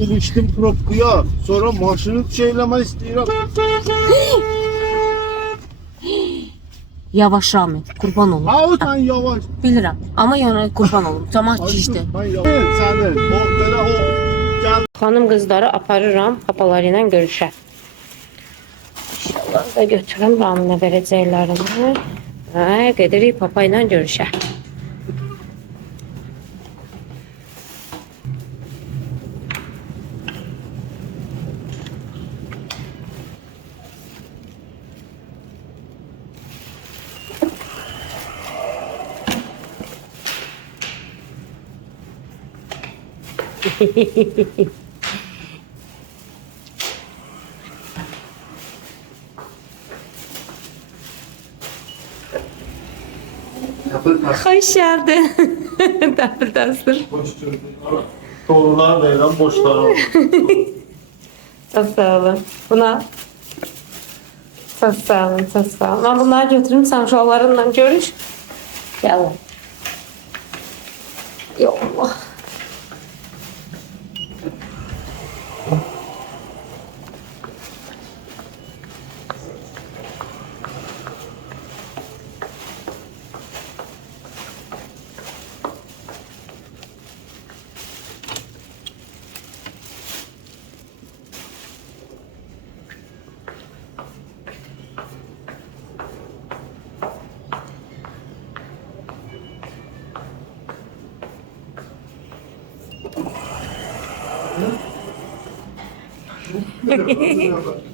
İliştim propkuya. Sonra maşını şeyleme istiyorum. Yavaş Rami, kurban olum. Ha o sen yavaş. Bilirəm, amma yəni kurban olum. Cəmaət gicdir. Ben yavaş. Senin. O böyle o. Gel. Xanım qızları aparıram papaları ilə görüşə. İnşallah da götürüm Raminə verəcəklərimi. Gedirik papa ilə görüşə. Hoş geldin. Dəfirdəsin. Doğrular veren boşlar oldu. Çok sağ olun. Buna çok sağ olun, çok sağ olun. Ben bunları götürürüm, sen uşaqlarınla görüş. Gəlin. Yallah.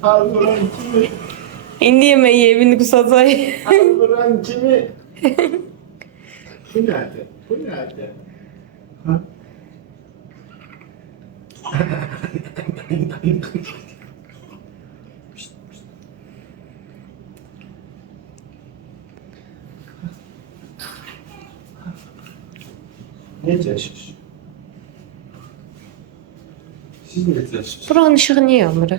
Alburan kimi? İndi yemeği evini kusacak. Alburan kimi? Bu nerede? Bu nerede? Ha? Ne çalışıyorsun? Siz ne çalışıyorsunuz? Buranın ışığı niye yanmır?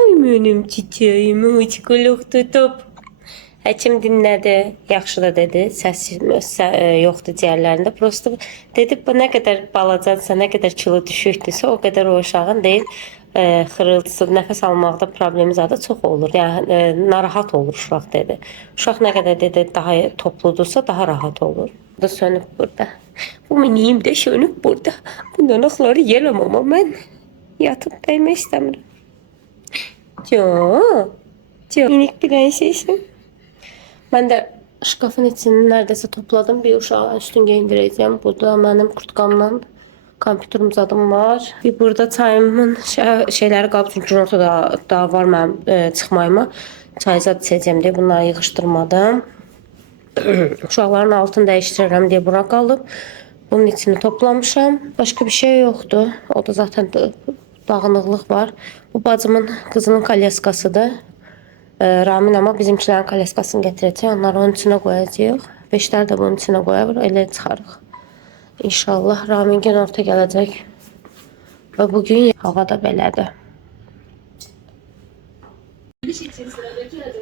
Ay benim çiçeğim, uçkuluk tutup. Həkim dinlədi, yaxşı da dedi, səs yoxdur ciyərlərində. Prosto dedi, bu nə qədər balacansa, nə qədər kilo düşükdürsə, o qədər o uşağın deyil, xırıltısı, nəfəs almaqda problemi zadı çox olur. Yəni, narahat olur uşaq dedi. Uşaq nə qədər dedi, daha topludursa, daha rahat olur. Bu da sönüb burada. Bu miniyim də sönüb burada. Bu yanaqları yeləm, amma mən yatıb dəymək istəmirəm. Çok minik prensesim. Ben de şkafın içini neredeyse topladım. Bir uşağı üstün giyindireceğim. Burada benim kurtkamla kompüterim zadım var. Bir burada çayımın şeyleri qalıb. Çünki ortada da var mənim çıxmayıma. Çay zad içəcəm deyə bunları yığışdırmadım. Uşaqların altını dəyiştirirəm deyə bura qalıb. Bunun içini toplamışam. Başka bir şey yoktu. O da zaten dağınıqlıq var. Bu bacımın kızının kalyaskasıdır. Ramin ama bizimkilərin kalyaskasını gətirəcək. Onları onun içine qoyacağıq. Beşlər də bunun içine qoyarıq. Elə çıxarıq. İnşallah Ramin gün orta gələcək. Və bugün hava da belədir.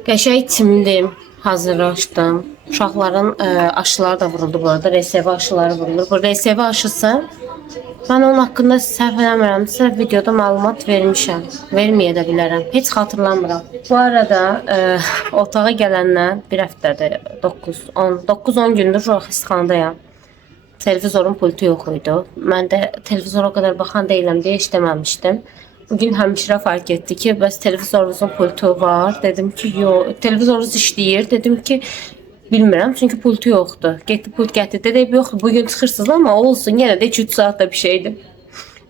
Qəşəng çimdim. Hazırlaşdım. Uşaqların aşıları da vuruldu bu arada. RSV aşıları vurulur. Bu RSV aşısı Mən onun haqqında səhv eləmirəmsə videoda məlumat vermişəm. Verməyə də bilərəm. Heç xatırlamıram. Bu arada otağa gələndən bir həftədir, 9-10 gündür xəstəxanadayam. Televizorun pultu yox idi. Mən də televizora o qədər baxan deyiləm deyə işləməmişdim. Bugün həmşirə fark etdi ki, bəs televizorunuzun pultu var. Dedim ki, yox, televizorunuz işləyir. Dedim ki, bilmirəm, çünki pultu yoxdur. Getdi pult gətirdi, deyib yoxdur, bugün çıxırsınız, amma olsun, yenə də 2-3 saat da bir şeydir.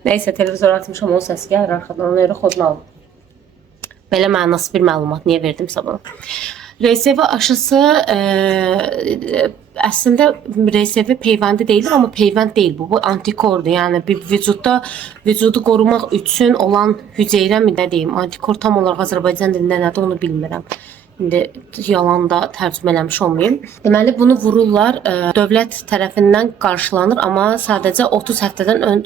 Nəysə, televizor atmışam, onun səsi gəlir arxadan, onu yerə xodunu aldım. Belə mənasız bir məlumat niyə verdimsə bunu. RSV aşısı əslində RSV peyvəndi deyilir, amma peyvənd deyil bu. Bu antikordur. Yəni bir vücudu qorumaq üçün olan hüceyrə mi nə deyim, antikor tam olaraq Azərbaycan dilində nədir onu bilmirəm. İndi yalan da tərcümə eləmiş olmayım. Deməli bunu vururlar, dövlət tərəfindən qarşılanır, amma sadəcə 30 həftədən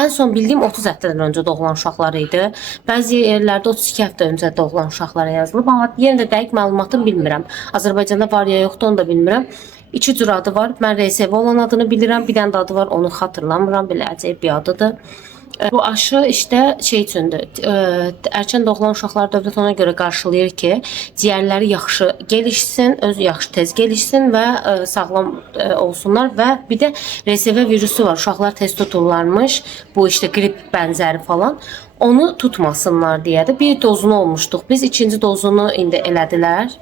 ən son bildiyim 30 həftədən öncə doğulan uşaqlar idi. Bəzi yerlərdə 32 həftə öncə doğulan uşaqlara yazılıb. Amma yenə də dəqiq məlumatını bilmirəm. Azərbaycanda var ya yoxdur, onu da bilmirəm. 2 cür adı var. Mən RSV olan adını bilirəm. Bir dənə də adı var, onu xatırlamıram. Belə əcəb bir adıdır. Bu aşı işte şey üçündür. Erkən doğulan uşaqları dövlət ona görə qarşılayır ki, ciyərləri yaxşı gelişsin, yaxşı tez gelişsin və sağlam olsunlar və bir də RSV virusu var. Uşaqlar tez tuturlarmış. Bu işte qrip bənzəri falan. Onu tutmasınlar deyə də bir dozunu olmuşduq. Biz ikinci dozunu indi elədilər.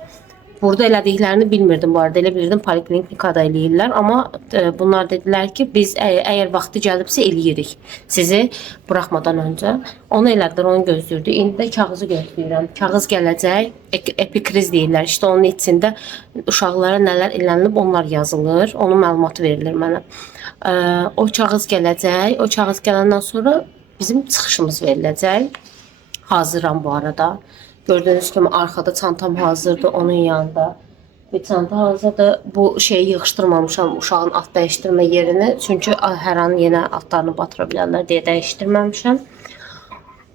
Burada elədiklərini bilmirdim bu arada. Elə bilirdim poliklinikada eləyirlər. Amma bunlar dedilər ki, biz əgər vaxtı gəlibsə eləyirik. Sizi buraxmadan öncə. Onu elədilər, onu gözləyirdi. İndi də kağızı gözləyirəm. Kağız gələcək. Epikriz deyirlər. İşte onun içində uşaqlara nələr elənilib onlar yazılır. Onun məlumatı verilir mənə. O kağız gələcək. O kağız gələndən sonra bizim çıxışımız veriləcək. Hazıram bu arada. Gördüğünüz kimi arkada çantam hazırdı onun yanında. Bir çanta hazırdı. Bu şeyi yığışdırmamışam uşağın at dəyişdirmə yerini. Çünki hər an yenə atlarını batıra bilərlər deyə dəyişdirməmişəm.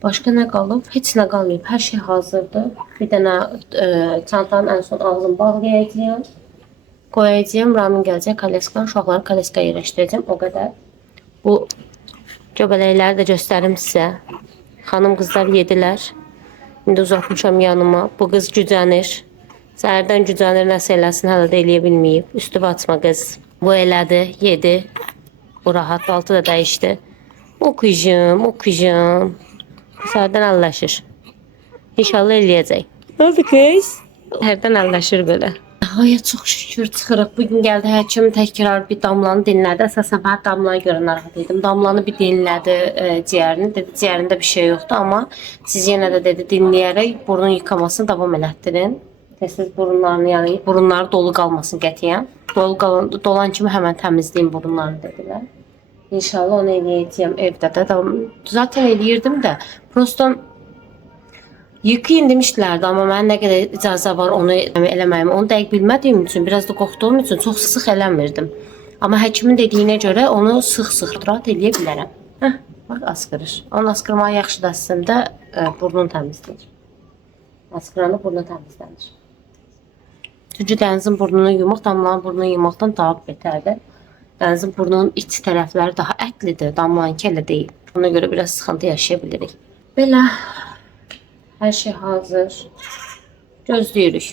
Başqa nə qalıb? Heç nə qalmayıb. Hər şey hazırdır. Bir dənə çantanın ən son ağzını bağlayacağım. Qoyacağım. Ramin gələcək. Koleskan. Uşaqları koleska yerləşdirəcəm. O qədər. Bu göbələkləri də göstərim sizə. Xanım qızlar yedilər. İndi uzatmışam yanıma. Bu qız gücənir. Səhərdən gücənir, nəsə eləsin, hələ də eləyə bilməyib. Üstü açma qız. Bu elədi, yedi. Bu rahat, altı da dəyişdi. Okuyacağım, okuyacağım. Səhərdən əlləşir. İnşallah eləyəcək. Nədir qız? Səhərdən əlləşir belə. Ay çox şükür çıxırıq. Bugün gəldi həkim təkrar bir damlanı dinlədi. Əsasən mən damlana görə narahat idim. Damlanı bir dinlədi ciyərini. Dedi ciyərində bir şey yoxdur, amma siz yenə də dedi dinləyərək burun yıkamasını davam elətdirin. Siz burunlarını, yəni burunları dolu qalmasın qətiyyən. Dolan kimi həmən təmizləyin burunlarını dedilər. İnşallah onu eləyəcəyəm evdə də. Zaten eləyirdim də. Prosto yıkayın demişdilərdi, amma mən nə qədər icazə var onu eləməyim. Onu dəqiq bilmədiyim üçün, biraz da qorxduğum üçün çox sıx eləmirdim. Amma həkimin dediyinə görə onu sıx-sıx rahat eləyə bilərəm. Hə, bax askırır. Onun askırmağı yaxşıdır əslində, burnunu təmizləyir. Askıranı burnu təmizlənir. Çünki dənizin burnunu yumaq, damlanın burnunu yumaqdan daha betərdir. Dənizin burnunun iç tərəfləri daha ətlidir, damlanınki elə deyil. Ona görə biraz sıxıntı yaşaya bilirik. Belə. Hər şey hazır. Gözləyirik.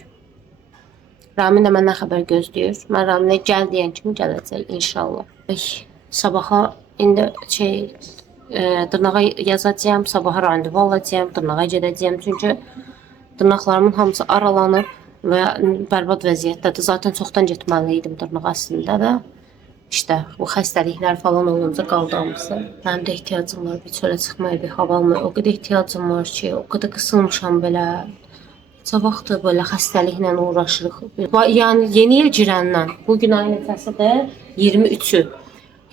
Ramin də məndən xəbər gözləyir. Mən Raminə gəl deyən kimi gələcək inşallah. Sabaha indi dırnağa yazacağım. Sabaha randevu alacağım. Dırnağa gedəcəyəm. Çünki dırnaqlarımın hamısı aralanıb və bərbad vəziyyətdədir. Zaten çoxdan getməli idim dırnağa əslində də. İşte bu xəstəliklər falan olunca qaldırmışım. Mənim də ehtiyacım var bir çölə çıxmaya, bir hava almaya. O qədər ehtiyacım var ki, o qədər qısılmışam belə. Neçə vaxtdır belə xəstəliklə uğraşırıq. Yəni yeni il girəndən, bu gün ayın neçəsidir? 23-ü.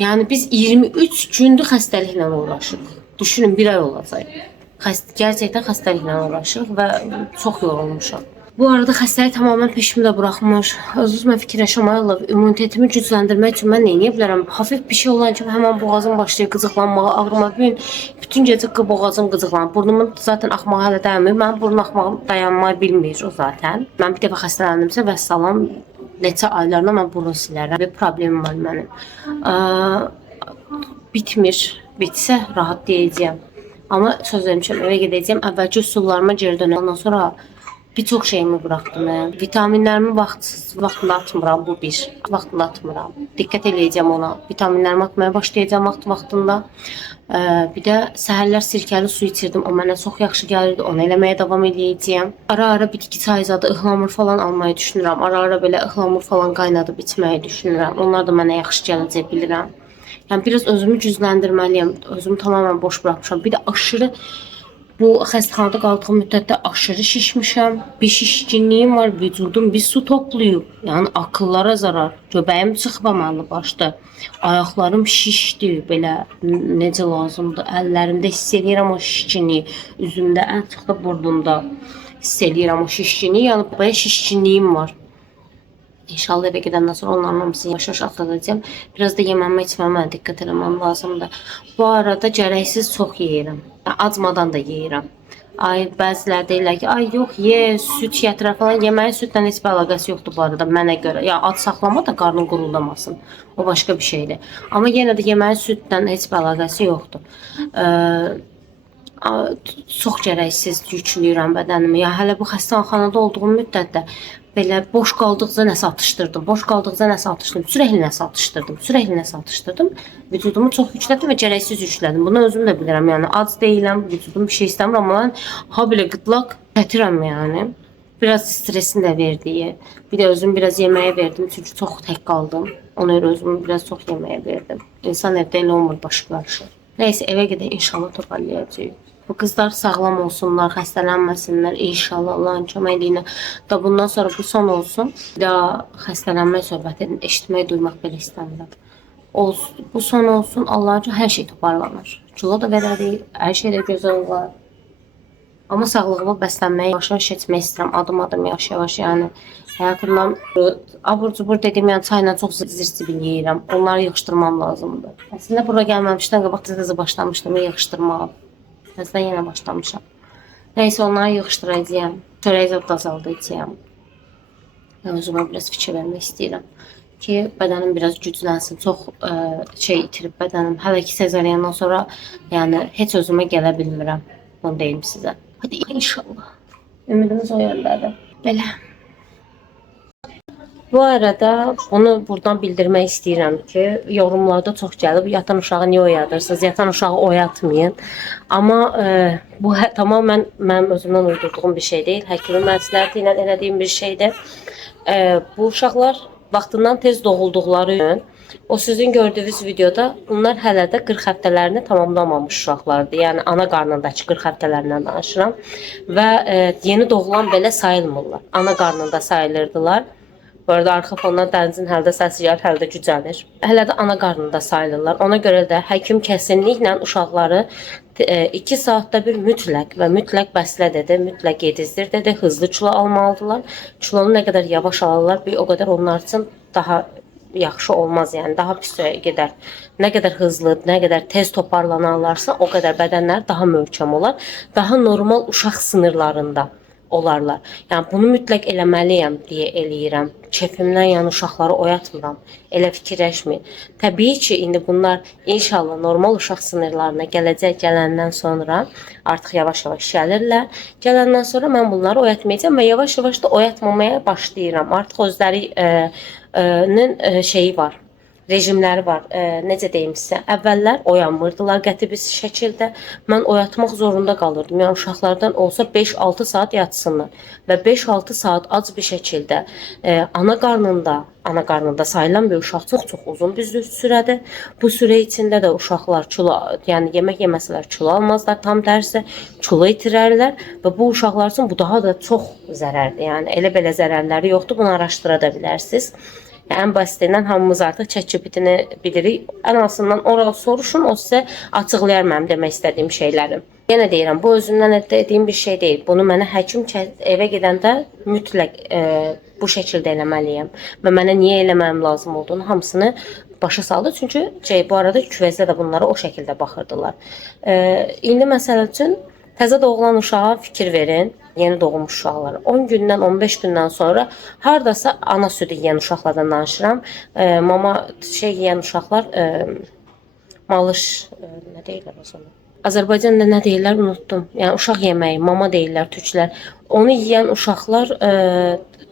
Yəni biz 23 gündür xəstəliklə uğraşırıq. Düşünün, bir ay olacaq. Gerçəkdən xəstəliklə uğraşırıq və çox yorulmuşam. Bu arada xəstəlik tamamilə peşimi də buraxmış. Öz-özümə fikirləşəm, Allah, immunitetimi gücləndirmək üçün mən nə edə bilərəm? Hafif bir şey olan kimi həmən boğazım başlayır qızıqlanmağa, ağrımağa. Bütün gecə boğazım qızıqlanır. Burnumun zaten axmağı hələ dayanmır. Mənim burnum axmağı dayanmayı bilmir o zaten. Mən bir dəfə xəstələndimsə vəssalam, neçə aylarla mən burun silərəm. Bir problemim var mənim. bitmir. Bitsə rahat deyəcəyəm. Amma söz vermişəm, evə gedəcəyəm. Əvvəlki üsullarıma geri dönəm. Ondan sonra bir çox şeyimi buraxdım. Vitaminlərimi vaxtında atmıram, bu bir. Vaxtında atmıram. Diqqət eləyəcəm ona. Vitaminlərimi atmaya başlayacağam vaxtında. Bir də səhərlər sirkəli su içirdim. O mənə çox yaxşı gəlirdi. Onu eləməyə davam eləyəcəyəm. Ara-ara bitki çayı zadı, ıhlamur falan almayı düşünürəm. Ara-ara belə ıhlamur falan qaynadıb içməyi düşünürəm. Onlar da mənə yaxşı gələcək bilirəm. Yəni biraz özümü gücləndirməliyəm. Özümü tamamilə boş buraxmışam. Bir də aşırı bu xəstəxanada qaldığım müddətdə aşırı şişmişəm. Bir şişkinliyim var, vücudum bir su toplayıb. Yəni akıllara zarar. Göbəyim çıxmamalı başda. Ayaqlarım şişdi belə necə lazımdır. Əllərimdə hiss edirəm o şişkinliyi. Üzümdə, ən çox da burnumda hiss edirəm o şişkinliyi. Yəni belə şişkinliyim var. İnşallah eve gedəndən sonra onların hamısını yavaş-yavaş atladacağım. Biraz da yeməmə içməmə diqqət etməm lazımdır. Bu arada gərəksiz çox yeyirəm. Yəni, acmadan da yeyirəm. Ay bəziləri deyirlər ki, ay yox ye, süt gətirə falan. Yeməyin südlə heç bir əlaqəsi yoxdur bu arada mənə görə. Ya ac saxlama da qarnın guruldamasın. O başqa bir şeydir. Amma yenə də yeməyin südlə heç bir əlaqəsi yoxdur. Çox gərəksiz yükləyirəm bədənimi. Ya hələ bu xəstəxanada olduğum müddətdə belə boş qaldıqca nəsə atışdırdım. Boş qaldıqca nəsə atışdırdım. Sürəkli nəsə atışdırdım. Sürəkli nəsə atışdırdım. Vücudumu çox yüklədim və gərəksiz yüklədim. Bunu özüm də bilirəm. Yəni ac deyiləm, vücudum bir şey istəmir, amma mən ha belə qıtlaq gətirəm yəni. Biraz stresin də verdiyi. Bir də özüm biraz yeməyə verdim çünki çox tək qaldım. Ona görə özümü biraz çox yeməyə verdim. İnsan evdə elə olmur, başı qarışır. Nəysə evə gedək, inşallah toparlayacağıq. Bu qızlar sağlam olsunlar, xəstələnməsinlər inşallah Allahın köməkliyi ilə. Da bundan sonra bu son olsun. Bir daha xəstələnmə söhbətini eşitmək, duymaq belə istəmirəm. Bu son olsun, Allahın hər şey toparlanır. Kilo da verərik, hər şey də gözəl olar. Amma sağlığımı bəslənməyə yavaş-yavaş etmək istəyirəm, adım-adım yavaş-yavaş yəni. Həyatımdan abur-cubur dediyim, yəni çayla çox zirzibil yeyirəm. Onları yığışdırmam lazımdır. Əslində bura gəlməmişdən qabaq tez-tez başlamışdım yığışdırmağa. Təzədən yenə başlamışam. Nəysə onları yığışdıracağam. Çörək zad azaldacağam. Özümə biraz fikir vermək istəyirəm ki, bədənim biraz güclənsin. Çox şey itirib bədənim. Hələ ki sezaryendan sonra yəni heç özümə gələ bilmirəm. Bunu deyim sizə. Hadi inşallah. Ümidimiz o yöndədir. Belə. Bu arada bunu buradan bildirmək istəyirəm ki, yorumlarda çox gəlib, yatan uşağı niyə oyadırsınız, yatan uşağı oyatmayın. Amma bu tamamen mənim özümdən uydurduğum bir şey deyil, həkimin məsləhəti ilə elədiyim bir şeydir. Bu uşaqlar vaxtından tez doğulduqları üçün, o sizin gördüyünüz videoda bunlar hələ də 40 həftələrini tamamlamamış uşaqlardır. Yəni ana qarnındakı 40 həftələrindən danışıram və yeni doğulan belə sayılmırlar. Ana qarnında sayılırdılar. Bu arada arxa fondan dənizin hələ də səsi gəlir, hələ də gücənir. Hələ də ana qarnında sayılırlar. Ona görə də həkim kəsinliklə uşaqları 2 saatda bir mütləq və mütləq bəslə dedi, mütləq yedizdir dedi, hızlı kilo almalıdırlar. Kilonu nə qədər yavaş alırlar, bir o qədər onlar üçün daha yaxşı olmaz, yəni daha pis gedər. Nə qədər hızlı, nə qədər tez toparlanarlarsa, o qədər bədənlər daha möhkəm olar, daha normal uşaq sınırlarında olarlar. Yəni bunu mütləq eləməliyəm deyə eləyirəm. Kefimdən yəni uşaqları oyatmıram. Elə fikirləşməyin. Təbii ki, indi bunlar inşallah normal uşaq sınırlarına gələndən sonra artıq yavaş-yavaş gəlirlər. Gələndən sonra mən bunları oyatmayacağam və yavaş-yavaş da oyatmamaya başlayıram. Artıq özlərinin şeyi var. Rejimləri var. Necə deyim sizə? Əvvəllər oyanmırdılar qəti bir şəkildə. Mən oyatmaq zorunda qalırdım. Yəni uşaqlardan olsa 5-6 saat yatsınlar və 5-6 saat ac bir şəkildə ana qarnında sayılan bir uşaq çox uzun bir sürədir. Bu sürə içində də uşaqlar kilo, yəni yemək yeməsələr kilo almazlar, tam tərsi kilo itirərlər və bu uşaqlar üçün bu daha da çox zərərdir. Yəni elə belə zərərləri yoxdur. Bunu araşdıra da bilərsiniz. Ən basitindən hamımız artıq ChatGPT-ni bilirik. Ən azından oral soruşun, o sizə açıqlayar mənim demək istədiyim şeyləri. Yenə deyirəm, bu özümdən əldə etdiyim bir şey deyil. Bunu mənə həkim evə gedəndə mütləq bu şəkildə eləməliyəm. Və mənə niyə eləməyim lazım olduğunu hamısını başa saldı. Çünki bu arada küvəzdə də bunlara o şəkildə baxırdılar. İndi məsəl üçün təzə doğulan uşağa fikir verin. Yeni doğmuş uşaqlar 10 gündən 15 gündən sonra hardasa ana südü yeyən uşaqlardan danışıram. Mama yeyən uşaqlar malış, nə deyirlər o zaman? Azərbaycanda nə deyirlər, unutdum. Yəni uşaq yeməyi, mama deyirlər türklər. Onu yeyən uşaqlar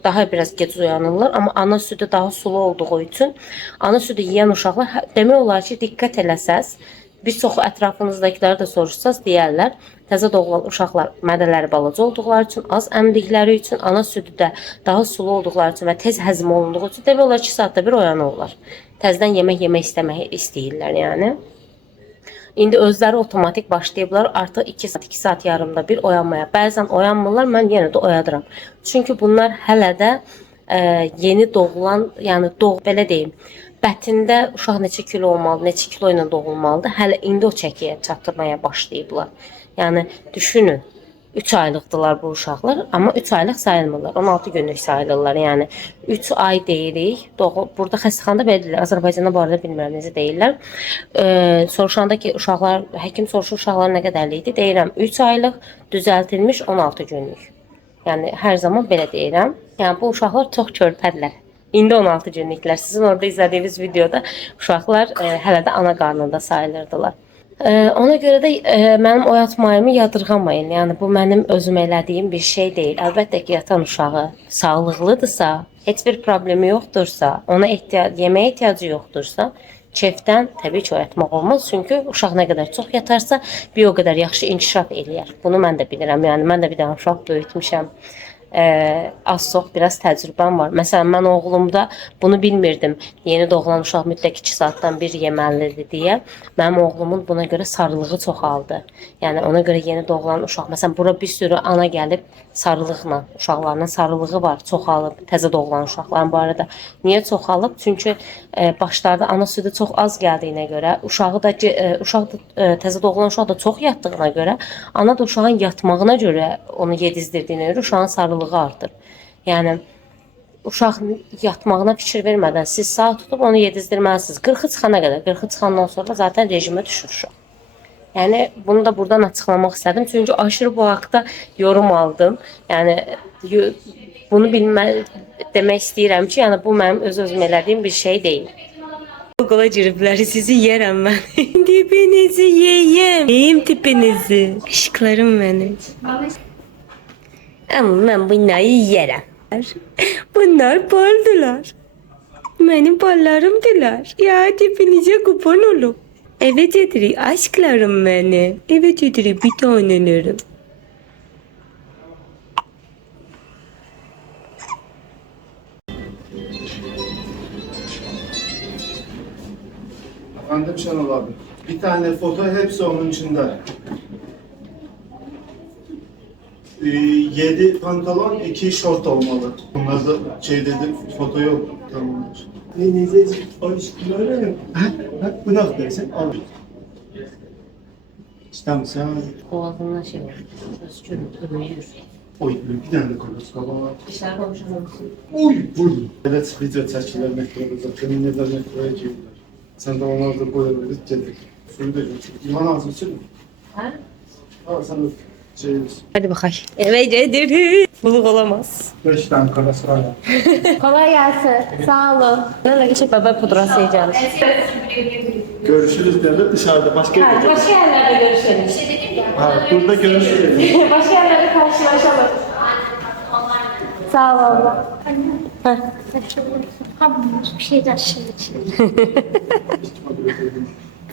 daha biraz gec uyanırlar, amma ana südü daha sulu olduğu üçün ana südü yeyən uşaqlar demək olar ki, diqqət eləsəz, bir çox ətrafınızdakiləri də soruşsaz deyərlər, təzə doğulan uşaqlar mədələri balaca olduqları üçün, az əmdikləri üçün, ana südü də daha sulu olduqları üçün və tez həzm olunduğu üçün demək olar 2 saatda bir oyanırlar. Təzədən yemək yemək istəyirlər yəni. İndi özləri otomatik başlayıblar artıq 2 saat, 2 saat yarımda bir oyanmaya. Bəzən oyanmırlar, mən yenə də oyadıram. Çünki bunlar hələ də yeni doğulan, yəni belə deyim, bətində uşaq neçə kilo olmalı, neçə kilo ilə doğulmalıdır. Hələ indi o çəkiyə çatdırmaya başlayıblar. Yəni düşünün. 3 aylıqdılar bu uşaqlar, amma 3 aylıq sayılmırlar. 16 günlük sayılırlar. Yəni 3 ay deyirik. Burada xəstəxanada belə deyirlər. Azərbaycanda bu arada bilmirəm necə deyirlər. Soruşanda ki, uşaqlar, həkim soruşur uşaqlar nə qədərlik idi? Deyirəm 3 aylıq düzəltilmiş 16 günlük. Yəni hər zaman belə deyirəm. Yəni bu uşaqlar çox körpədirlər. İndi 16 günlüklər. Sizin orada izlədiyiniz videoda uşaqlar hələ də ana qarnında sayılırdılar. Ona görə də mənim oyatmayımı yadırğamayın. Yəni bu mənim özüm elədiyim bir şey deyil. Əlbəttə ki, yatan uşağı sağlıqlıdırsa, heç bir problemi yoxdursa, ona yeməyə ehtiyacı yoxdursa, kefdən təbii ki, oyatmaq olmaz. Çünki uşaq nə qədər çox yatarsa, bir o qədər yaxşı inkişaf eləyər. Bunu mən də bilirəm. Yəni mən də bir dənə uşaq böyütmüşəm. Az-çox biraz təcrübəm var. Məsələn, mən oğlumda bunu bilmirdim. Yeni doğulan uşaq mütləq 2 saatdan bir yeməlidir deyə. Mənim oğlumun buna görə sarılığı çoxaldı. Yəni ona görə yeni doğulan uşaq, məsələn, bura bir sürü ana gəlib sarılıqla, uşaqlarının sarılığı var, çoxalıb, təzə doğulan uşaqların bu arada. Niyə çoxalıb? Çünki başlarda ana südü çox az gəldiyinə görə, uşaq da təzə doğulan uşaq da çox yatdığına görə, ana da uşağın yatmağına görə onu yedizdirdiyinə görə uşağın sarılığı artır. Yəni uşaq yatmağına fikir vermədən siz saat tutub onu yedizdirməlisiniz. 40-ı çıxana qədər, 40-ı çıxandan sonra zaten rejimə düşür uşaq. Yəni bunu da buradan açıqlamaq istədim. Çünki aşırı bu haqda yorum aldım. Yəni bunu demək istəyirəm ki, yəni bu mənim öz-özüm elədiyim bir şey deyil. Google'a giriblər, sizi yerəm mən. Tipinizi yeyəm. Yeyim tipinizi. Aşklarım mənim. Ama mən bunları yerəm. Bunlar baldılar. Benim ballarımdılar. Ya tipinize kupon olun. Evet Edri, aşklarım benim. Evet Edri, bir tanelerim. Efendim Şenol abi. Bir tane foto hepsi onun içinde. 7 pantolon, 2 şort olmalı. Bunlarda şey dedim, foto yok. Tamamdır. Denize aşklarım. Bak bu ne dersin? Al. İşte mesela Boğazından şey var. Özgür. oy bir tane de koyuyoruz babama. Dışarı konuşamazsın. Oy vurdum. Evet video çekiler metroda zaten ne de metroya giriyorlar. Sen de onları da koyabiliriz dedik. Suyu da götür. İman ağzını sürün. Ha? Al sen de şey Hadi bakalım. Evet Edri. Buluk olamaz. 5 tane karası var. Kolay gelsin. Sağ olun. Ne geçip baba pudrası yiyeceğim. Görüşürüz derler dışarıda başka yerde. Başka yerlerde görüşelim. Ha, burada görüşürüz. Başka yerlerde karşılaşalım. Sağ ol abla. Bir şey daha şimdi.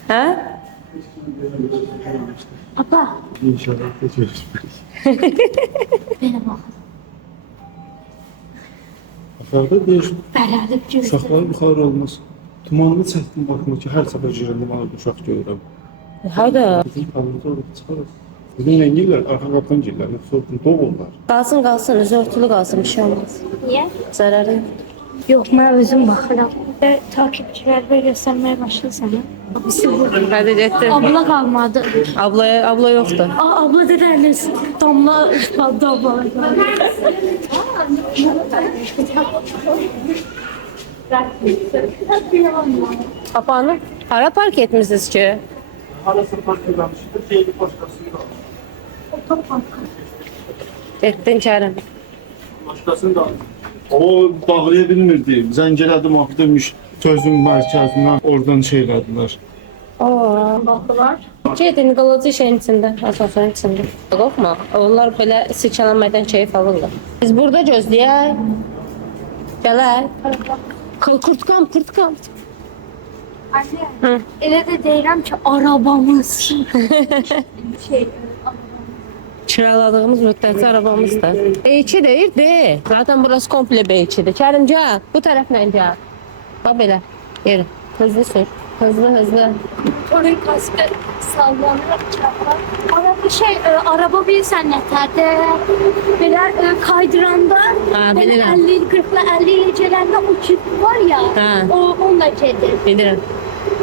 Ha? Abla, İnşallah görüşürüz. bana bak. Yukarıda değil. Belalı bir Uşaqlar yuxarı olmaz. Tumanlı çəkdim baxma ki, hər səfər girəndə mənə uşaq görürəm. Hayda. Bizim kamera orada çıxarıq. Bizim nə girlər? Arxa qapıdan girlər. Sonra doğurlar. Kalsın üzü örtülü kalsın bir şey olmaz. Niye? Zararı yok. Yok, ben özüm bakıram. Ve takipçilerime göstermeye başladı sana. Abisi burada. Hadi ciddi. Abla kalmadı. Abla yoktu. Abla dedeniz. Damla kaldı abla. Kapanı. Hara park etmişsiniz ki? Arası parçalanmışdı, şeyli başkasını da aldı. Ettin çağırın. Başkasını da aldı. O bağlaya bilmirdi. Zəng elədim, axıdırmış sözün mərkəzindən oradan şey elədilər. Oo, Bakılar. Gedin qılıcı şeyin içində, asansörün içində. Qorxma, onlar belə silkələnməkdən keyif alırlar. Biz burada gözləyək. Gələk. Kurtkam. Anne, Hı. elə də deyirəm ki, arabamız. şey, Kiraladığımız müddətçi arabamızdır. B2 deyir. Zaten burası komple B2'dir. Kərim gəl. Bu tərəflə gəl. Bax belə. Yeri. Hızlı sür. Hızlı. motorun kaskı sallanır. Araba araba bilsən nətərdə. Belə kaydıranda, Ha, belə bilirəm. 50-40'la 50'ye gələndə o çift var ya, Ha. onunla gedir. Bilirəm.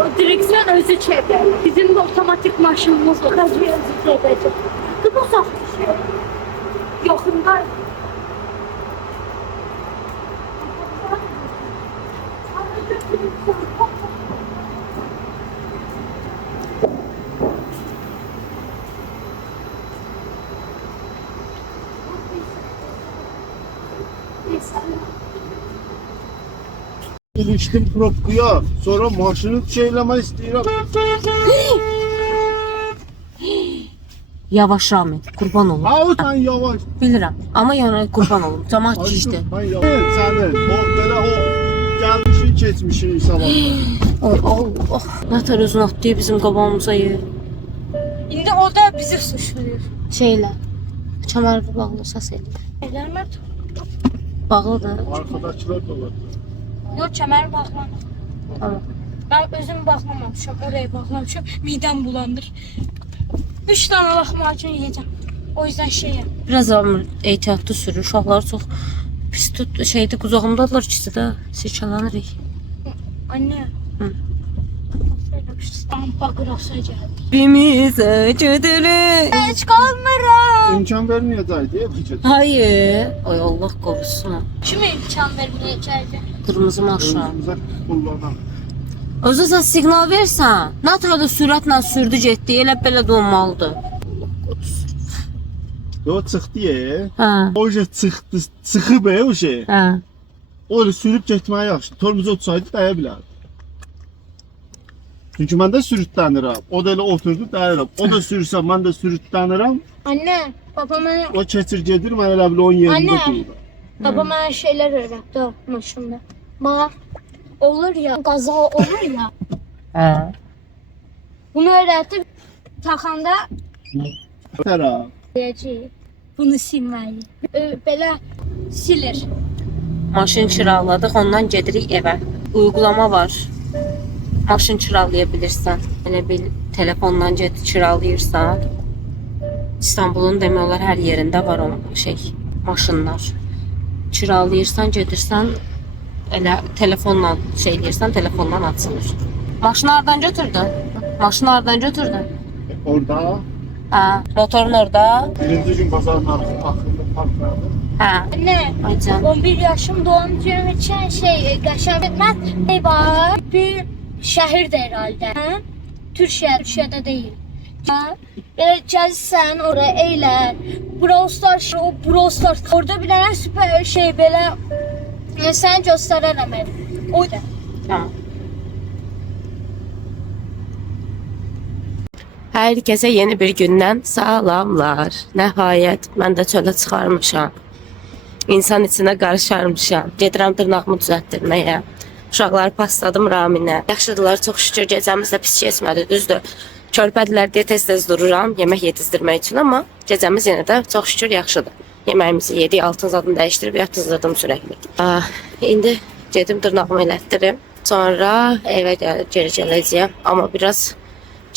O direksiyon özü çevir. Bizim de otomatik maşınımız var. Gazı özü çevirecek. Bu uzak bir şey. Yakında. İlişdim propkuya, sonra maşını şeyləmək istəyirəm. Yavaş Rami, qurban olum. Ha o sen yavaş. Bilirəm. Amma yəni qurban olum. Cəmaət gicdir. Ben yavaş. Sənin, o belə o gəlmişin keçmişin sabahında. Allah. Nətər özün atlayıb bizim qabağımıza yer. İndi o da bizi suçluyor. Şeylə. Kəmər bağlı səs eləyir. Eləmir. Bağlıdır. Arkadaşlar da var. Yok kemer bağlanır. Tamam. Ben özüm bağlamamışım. Oraya bağlamışım. Midem bulandır. 3 tane lahmacun yiyeceğim. O yüzden şey yap. Biraz ehtiyatlı sürür. Uşaqlar çox pis şeydə qucağımdadılar ikisi də. Silkələnir. Anne. Hı. Ampa qırasacaq. Bimizə gedirik. Heç qalmıram. İmkan verməyəcək deyə bu Hayır. Ay Allah qorusun. Kimə imkan verməyəcəkdi? Qırmızı maşın. Özümüzə kullanan. Özü sən siqnal versən, nə təhədə sürətlə sürdü getdi, elə belə də olmalıdır. O çıxdı ya. Hə. O şey çıxdı, çıxıb o şey. Hə. O da sürüb getməyə yaxşı. Tormoza otursaydı daya bilərdi. Çünki mən də sürütlənirəm. O da elə oturdu dayıram. O da sürsə mən də sürütlənirəm. Anne, baba mənə O keçir gedir, mən elə bil onun yerində Anne. dururam. baba mənə şeylər öyrətdi o maşında. Bax, olur ya, qaza olur ya. Hə. Bunu öyrətib taxanda Tərəf. deyəcəyik. Bunu silməyi. Belə silir. Maşın kiraladıq, ondan gedirik evə. Uygulama var. Maşın kiralaya bilirsən. Elə bil telefondan gedib kiralayırsan. İstanbulun demək olar hər yerində var o maşınlar. Kiralayırsan, gedirsən, elə telefonla eləyirsən, telefondan açılır. Maşını hardan götürdün? Maşını hardan götürdün? Orada Hə, motorun orada. birinci gün bazarın axırında parklarda. Hə. Anne, Ay can. 11 yaşım doğum günüm için qəşəng etməz. Var, bir şəhərdə herhalde. Hə? Türkiyədə deyil. Hə? Gəlsən oraya eylə. Brawl Stars, o Brawl Stars. Orada bir dənə süper şey belə sən göstərərəm mən. O da. Tamam. Herkese yeni bir gündən salamlar. Nəhayət mən də çölə çıxarmışam. İnsan içinə qarışarmışam. Gedirəm dırnağımı düzəltdirməyə. Uşaqları pasladım Raminə. Yaxşıdılar, çox şükür gecəmiz də pis keçmədi, düzdür. Körpədilər deyə tez-tez dururam yemək yetizdirmək üçün, amma gecəmiz yenə də çox şükür yaxşıdır. Yeməyimizi yedik, altın zadını dəyişdirib yatızdırdım sürəkli. İndi gedim dırnağımı elətdirim. Sonra evə geri gələcəyəm, amma biraz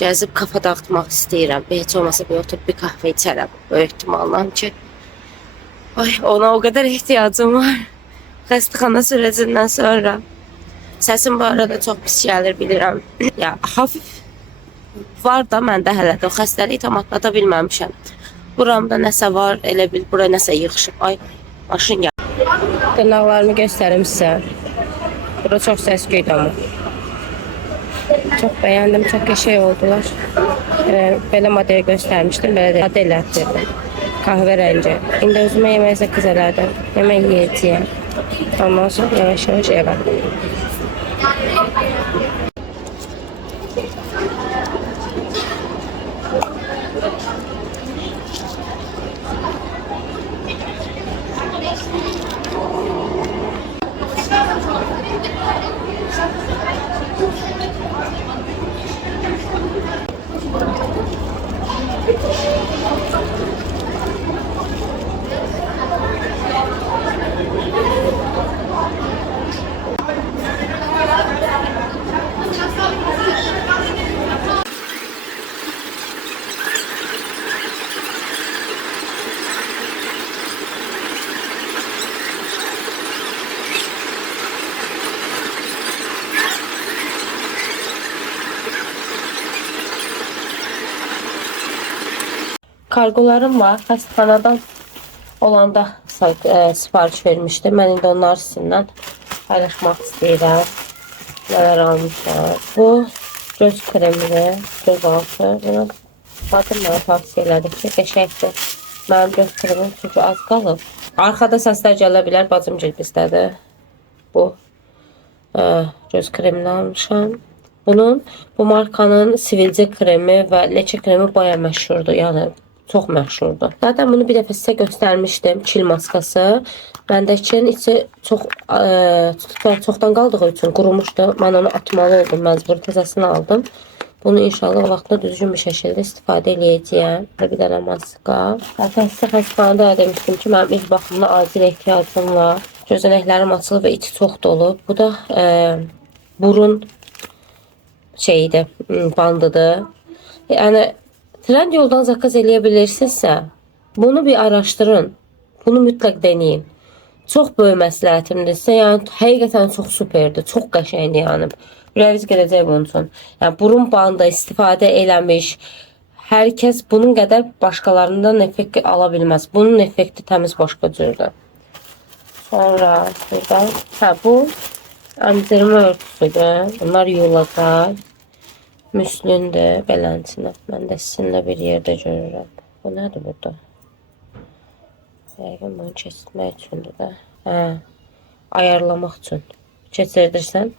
gəzib kafa dağıtmaq istəyirəm. Heç olmasa bir oturub bir kahve içərəm. Böyük ehtimalla ki, ay ona o qədər ehtiyacım var. Xəstəxana sürəcindən sonra. Səsim bu arada çox pis gəlir, bilirəm. Ya hafif var da məndə hələ də o xəstəliyi tam atlata bilməmişəm. Buramda nəsə var, elə bil bura nəsə yığışıb. Ay maşın gəl. Dırnaqlarımı göstərim sizə. Bura çox səs-küydü amma. Çok beğendim, çok qəşəng oldular. Belə model göstermiştim, belə də model etdirdim. Kahve rengi. İndi özümə yemək sakız elədim. Yemək yiyəcəyəm. Ondan sonra yavaş-yavaş evə. kargolarım var. Xəstəxanadan olanda sipariş vermişdim. Mən indi onlar sizinlə paylaşmaq istəyirəm. Nələr almışam. Bu göz kremidir. Göz altı. Bunu bacım mənə tavsiyə elədi ki, qəşəngdir. Mənim göz kremim çünki az qalıb. Arxada səslər gələ bilər. Bacım gilbizdədir. Bu göz kremini almışam. Bu markanın sivilce kremi və leçə kremi baya məşhurdur. Yəni çox məşhurdur. Zaten bunu bir dəfə sizə göstərmişdim. Çil maskası. Məndəkin içi çoxdan qaldığı üçün qurumuşdu. Mən onu atmalı oldum. Məcbur təzəsini aldım. Bunu inşallah vaxtında düzgün bir şəkildə istifadə edəcəyəm. Bir dənə maska. Zaten sizə xəstəxanada demişdim ki, mənim ilk baxımına acil ehtiyacım var. Gözənəklərim açılıb və içi çox dolub. Bu da burun şeydir, bandıdır. Yəni trend yoldan zakaz eləyə bilirsinizsə, bunu bir araşdırın. Bunu mütləq deneyin. Çox böyük məsləhətimdirsə, yəni həqiqətən çox superdir, çox qəşəngdir yəni. Ürəyiniz gedəcək bunun üçün. Yəni burun bandı istifadə eləmiş hər kəs bunun qədər başqalarından effekt ala bilməz. Bunun effekti təmiz başqa cürdür. Sonra burada bu əmzirmə örtüsüdür. Bunlar yuyulacaq. Müslündür beləncə. Mən də sizinlə bir yerdə görürəm. Bu nədir burada? Yəqin bunu keçirmək üçündür də. Ayarlamaq üçün. Keçirdirsən,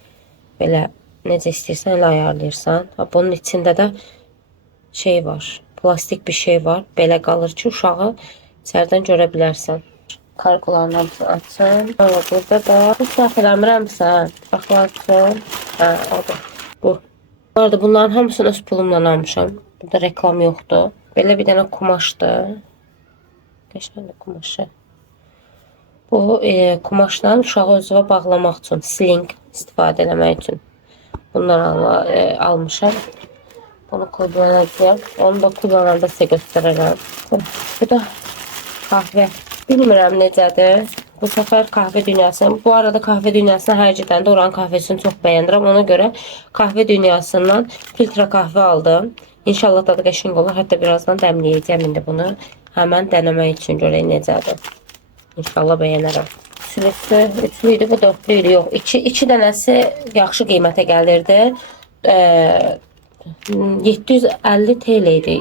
belə necə istəyirsən elə ayarlayırsan. Bunun içində də şey var. Plastik bir şey var. Belə qalır ki, uşağı içərdən görə bilərsən. Kargoların hamısını açın. Burada da bu səhv eləmirəmsə, baxlar üçün. Odur. Bu. Bu arada bunların hamısını öz pulumla almışam. Burada reklam yoxdur. Belə bir dənə kumaşdır. Qəşəngdir kumaşı. Bu kumaşla uşağı özünə bağlamaq üçün, sling istifadə etmək üçün. Bunları almışam. Bunu kullanacağım. Onu da kullananda sizə göstərərəm. Bu da kahve. Bilmirəm necədir. Bu səfər kahve dünyasını, bu arada kahve dünyasına hər gedəndə oranın kahvesini çox bəyəndirəm. Ona görə kahve dünyasından filtre kahve aldım. İnşallah dadı qəşəng olur. Hətta birazdan dəmləyəcəm indi bunu. Həmən denəmək üçün görək necədir. İnşallah bəyənərəm. Üçlü idi, bu dörtlü idi. Yox, iki dənəsi yaxşı qiymətə gəlirdi. 750 TL idi.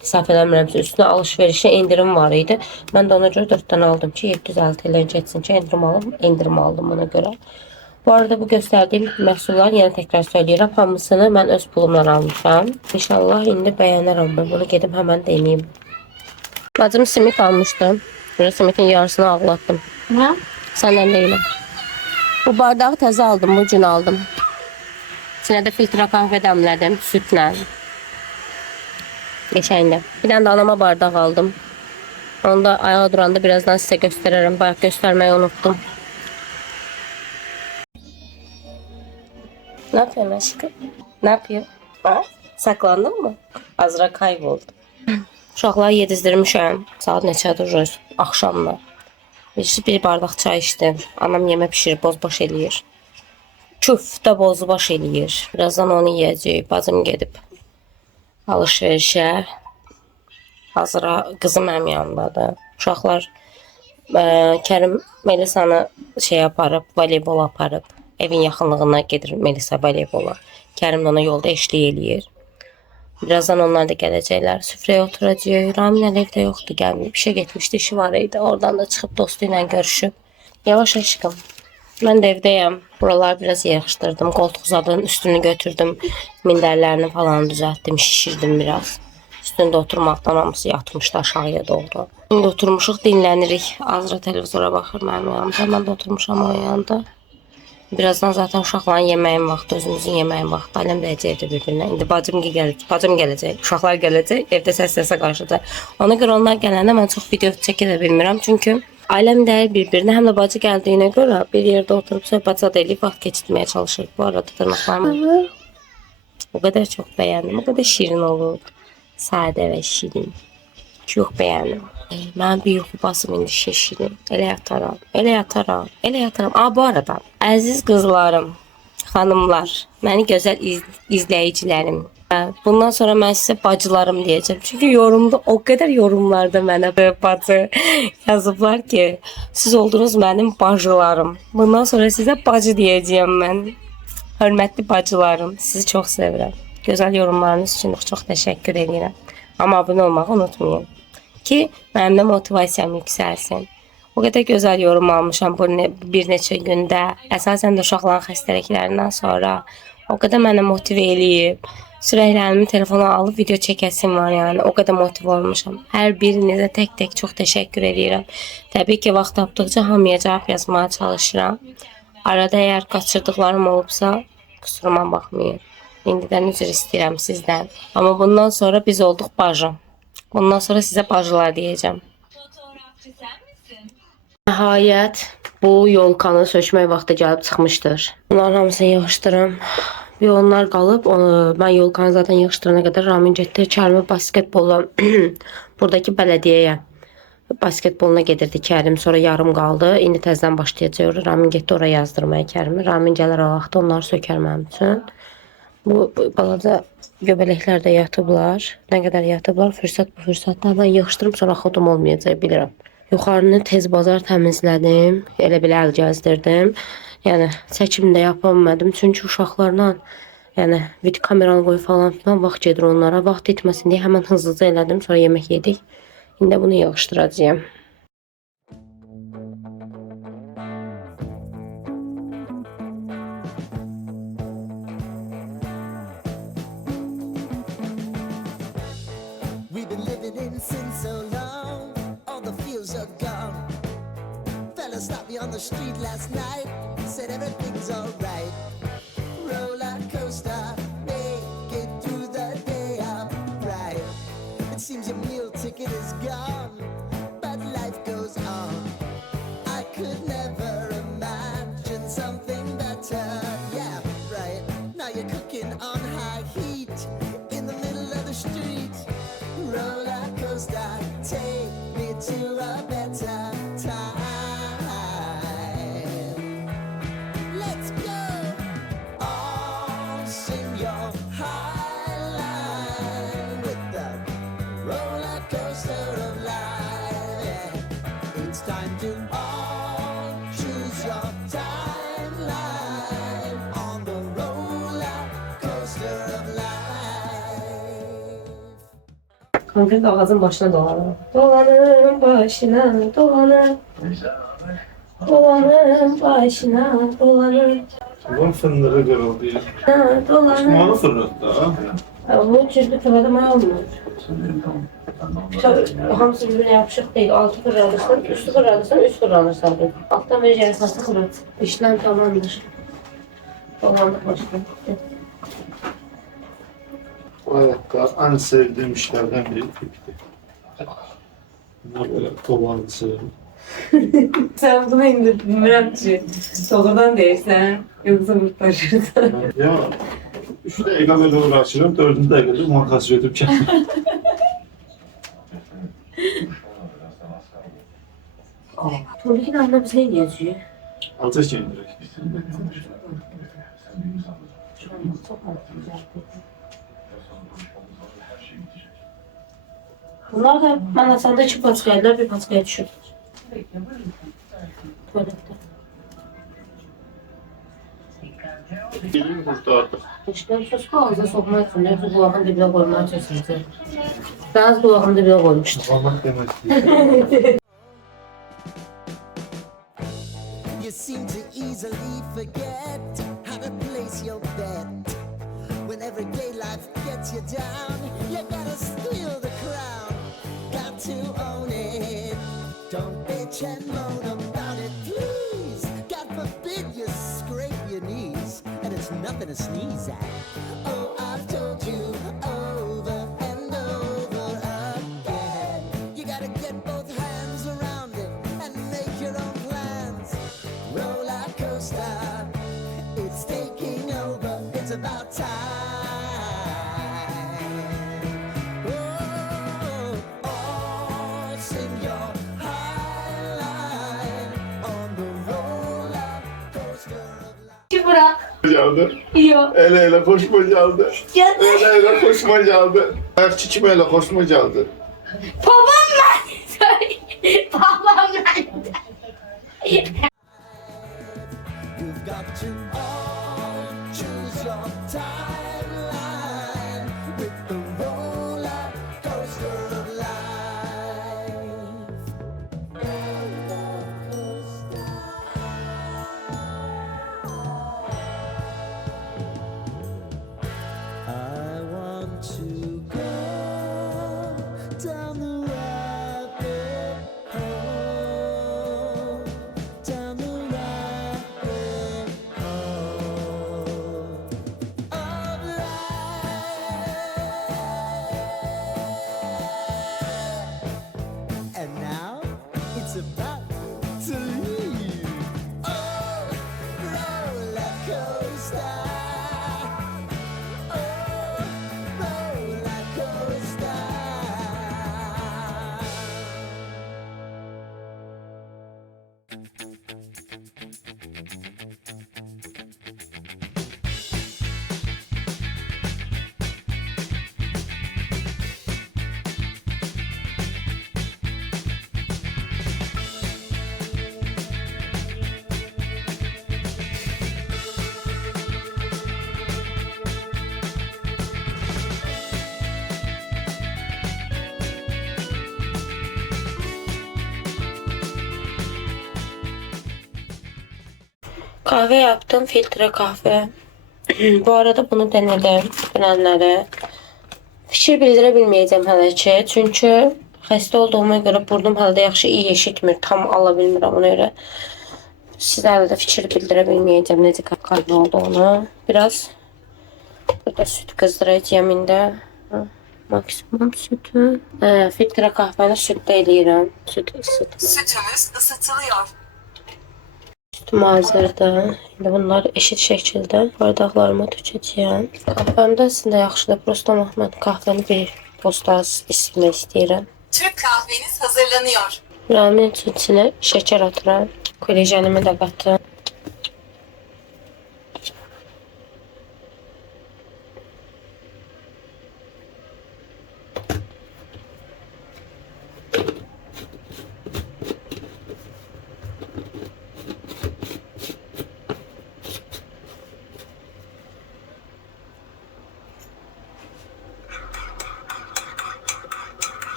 Səhv eləmirəmsə, üstünə alışverişə indirim var idi. Mən də ona görə 4 dənə aldım ki, 750 TL getsin ki, indirim aldım buna görə. Bu arada bu göstərdiyim məhsullar, yenə təkrar söyləyirəm, hamısını mən öz pulumdan almışam. İnşallah indi bəyənərəm bunu. Bunu gedim həmən deneyim. Bacım simit almışdım. Burada simitin yarısını ağlatdım. Nə? Səndən deyiləm. Bu bardağı təzə aldım, bu gün aldım. İçinə də filtre kahve dəmlədim, sütlə. Geçəndə. Bir dənə də anama bardaq aldım. Onu da ayağa duranda birazdan sizə göstərərəm. Bayaq göstərməyi unuttum. Ne yapıyorsun aşkım? Ne yapıyor? Ha? Saklandın mı? Azra kayboldu. Uşaqları yedizdirmişəm. Saat neçədir? Axşamlar. Bir bardaq çay içdim. Anam yemək pişirir, bozbaş eləyir. Küfdə bozbaş eləyir. Birazdan onu yiyəcək. Bacım gedib alışverişə. Hazıra qızım mənim yanımdadır. Uşaqlar Kərim Melisa'nı şey aparıb, voleybol aparıb. Evin yaxınlığına gedir Melisa voleybola. Kərim ona yolda eşlik eləyir. Birazdan onlar da gələcəklər. Süfrəyə oturacaq. Ramin evdə yoxdur, gəlməyib. İşə getmişdi, işi var idi. Oradan da çıxıb dostu ilə görüşüb. Yavaş aşkım. Mən də evdəyəm. Buraları biraz yığışdırdım. Koltuq zadının üstünü götürdüm. Mindərlərini falan düzəltdim, şişirdim biraz. Üstündə oturmaqdan hamısı yatmışdı aşağıya doğru. İndi oturmuşuq, dinlənirik. Azra televizora baxır mənim yanımda. Mən də oturmuşam o yanında. Birazdan zaten uşaqların yeməyin vaxtı, özümüzün yeməyin vaxtı. Aləm dəyəcək evdə bir-birinə. İndi bacım gələcək, uşaqlar gələcək, evdə səs-səsə qarşıda. Ona görə onlar gələndə mən çox video çəkə də bilmirəm. Çünki ailəm deyil bir-birinə, həm də bacı gəldiyinə görə bir yerdə oturub söhbət eləyib vaxt keçirməyə çalışır. Bu arada dırnaqlarımı o qədər çox bəyəndim, o qədər şirin olur. Sadə və şirin. Çox bəyəndim. Mən bir yuxu basım indi şişirim. Elə yataram, elə yataram, elə yataram. Bu arada, əziz qızlarım, xanımlar, məni gözəl izləyicilərim, Bundan sonra mən sizə bacılarım deyəcəm. Çünki yorumda o qədər yorumlarda mənə böyle bacı yazıblar ki, siz oldunuz mənim bacılarım. Bundan sonra sizə bacı deyəcəyəm mən. Hörmətli bacılarım, sizi çox sevirəm. Gözəl yorumlarınız üçün çox təşəkkür edirəm. Amma abunə olmağı unutmayın ki, mənim də motivasiyam yüksəlsin. O qədər gözəl yorum almışam bu bir neçə gündə. Əsasən də uşaqların xəstəliklərindən sonra o qədər mənə motive eləyib. Sürəklərimi telefona alıb video çəkəsim var yəni. O qədər motive olmuşam. Hər birinizə tək-tək çox təşəkkür edirəm. Təbii ki, vaxt tapdıqca hamıya cavab yazmağa çalışıram. Arada əgər qaçırdıqlarım olubsa, kusuruma baxmayın. İndidən üzr istəyirəm sizdən. Amma bundan sonra biz olduq bacı. Bundan sonra sizə bacılar deyəcəm. Nəhayət bu yolkanı sökmək vaxtı gəlib çıxmışdır. Bunların hamısını yığışdırım. Bir onlar qalıb, mən yolkanı zaten yığışdırana qədər Ramin getdi Kərimi basketbolla buradakı bələdiyyəyə basketboluna gedirdi Kərim, sonra yarım qaldı. İndi təzədən başlayacaq. Ramin getdi oraya yazdırmaya Kərimi. Ramin gələr o vaxtda onları sökər mənim üçün. Bu balaca göbələklər də yatıblar. Nə qədər yatıblar, fürsət bu fürsətdə mən yığışdırım, sonra xotum olmayacaq bilirəm. Yuxarını tez bazar təmizlədim. Elə belə əl gəzdirdim. Yəni çəkim də yapamadım. Çünki uşaqlarla video kameranı qoy falan filan vaxt gedir onlara. Vaxt etməsin deyə həmən hızlıca elədim. Sonra yemək yedik. İndi bunu yığışdıracağım. We've been living in sin so long, all the feels are gone. Fella stopped me on the street last night, said everything's alright. Roller coaster, make it through the day upright. It seems your meal ticket is gone, but life goes on. I could never imagine something better. Yeah, right. Now you're cooking on high heat in the middle of the street. Roller coaster, take me to a better time. Let's go. All sing your high line with the roller coaster of life. Yeah. It's time to all choose your timeline on the roller coaster of life. Konkret ağacın başına dolanırım. Dolanırım başına, dolanırım. Dolanırım başına, dolanırım. Ulan fındığı kırıldı ya. Dolanırım. Osmanlı fırladı da. Bu çizgi tavada olmuyor. Hamısı birbirine yapışık değil. Altı kır alırsan, üstü kır alırsan, üst kır alırsan. Alttan bir yarısası kırılır. İşlem tamamdır. Dolandık başına. O hayatta en sevdiğim işlerden biri tipti. Bunlar böyle dolansı. Sen bunu indir, bilmirəm ki, doğrudan deyirsən, yoxsa mırtlaşırsan. Ya 3 dəqiqə belə uğraşıram, 4-cü dəqiqədə makas götürüb gəldim. Turbikin anına biz ne yazıyor? Alça kendirək. Bunlar da ben asanda 2 paskaydılar, bir paskaya düşürdüm. Tuvalette. Birini kurtardı. İşte sus ağzına sokmak için, yoksa kulağın dibine koymaya çalışırdı. Ben az kulağın dibine koymuştum. Allah demək. You seem to easily forget how to place your bet. When everyday life gets you down, you gotta steal the crown. Got to own it. Don't bitch and moan about it, please. God forbid you scrape your knees, and it's nothing to sneeze at. Oh, I've told you over and over again. You gotta get both hands around it and make your own plans. Roller coaster, it's taking over. It's about time. Oh, sing your high line on the roller coaster of life. Bırak. Ya geldi. Yok. Ele hoşuma geldi. Geldi. Ele hoşuma geldi. Ayak çiçmeyle hoşuma geldi. Babam nerede? Babam nerede? You've got to all choose your timeline with the roller coaster of life. I want to go down the rabbit hole, down the rabbit hole of life. And now it's about to leave. Oh, roller coaster. Oh, roller coaster. Kahve yaptım. Filtre kahve. Bu arada bunu denedim. Bilenlere. Fikir bildirebilmeyeceğim hələ ki. Çünkü xəstə olduğuma görə burnum hələ də yaxşı iyi eşitmir. Tam ala bilmirəm ona görə. Sizlərlə də fikir bildirə bilməyəcəm necə kahve olduğunu. Biraz burada süt qızdıracağım indi. Maksimum sütü. Filtre kahveni sütdə eləyirəm. Sütümüz ısıtılıyor. Sütüm hazırdır. İndi bunlar eşit şəkildə bardaqlarıma tökəcəyəm. Kahvəm də əslində yaxşıdır. Prosta mən kahvəni bir posta içmək istəyirəm. Türk kahveniz hazırlanıyor. Ramen içine şeker atıram. Kolajenimi de katım.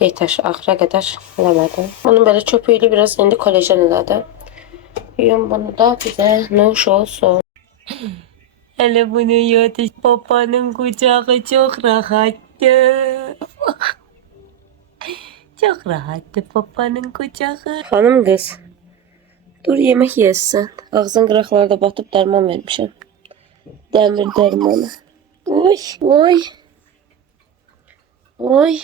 Yeter, axıra qədər eləmədim. Onun belə çöpüyle biraz indi kolajen elədim. Yum bunu da bizə nuş olsun. Hele bunu yatış papanın kucağı çok rahattı. Çok rahattı papanın kucağı. Hanım kız, dur yemek yesin. Ağzın qıraqlarda batıb dərman vermişəm. Dəmir dərmanı. Oy, oy. Oy.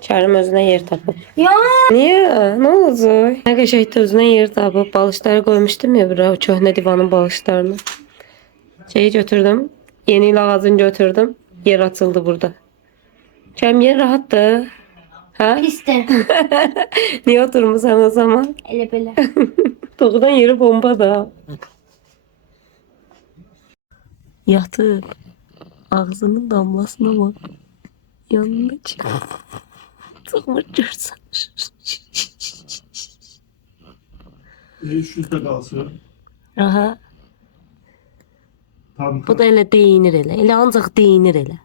Kerim özüne yer tapıp. Ya Niye? Ne oldu? Ne qəşəngdə özüne yer tapıp balışları koymuştum ya bura, o köhnə divanın balışlarını. Şeyi götürdüm. Yeni il ağacını götürdüm. Yer açıldı burada. Kerim yer rahattı. Ha? pistir. Niye oturmuşsan o zaman? Elə belə. Doğudan yeri bomba da. Yatır. Ağzının damlasına bak. Yanına çık. Sıkmış görsen. Şurada kalsın. Aha. Tam Bu da elə deyinir elə. Elə ancaq deyinir elə.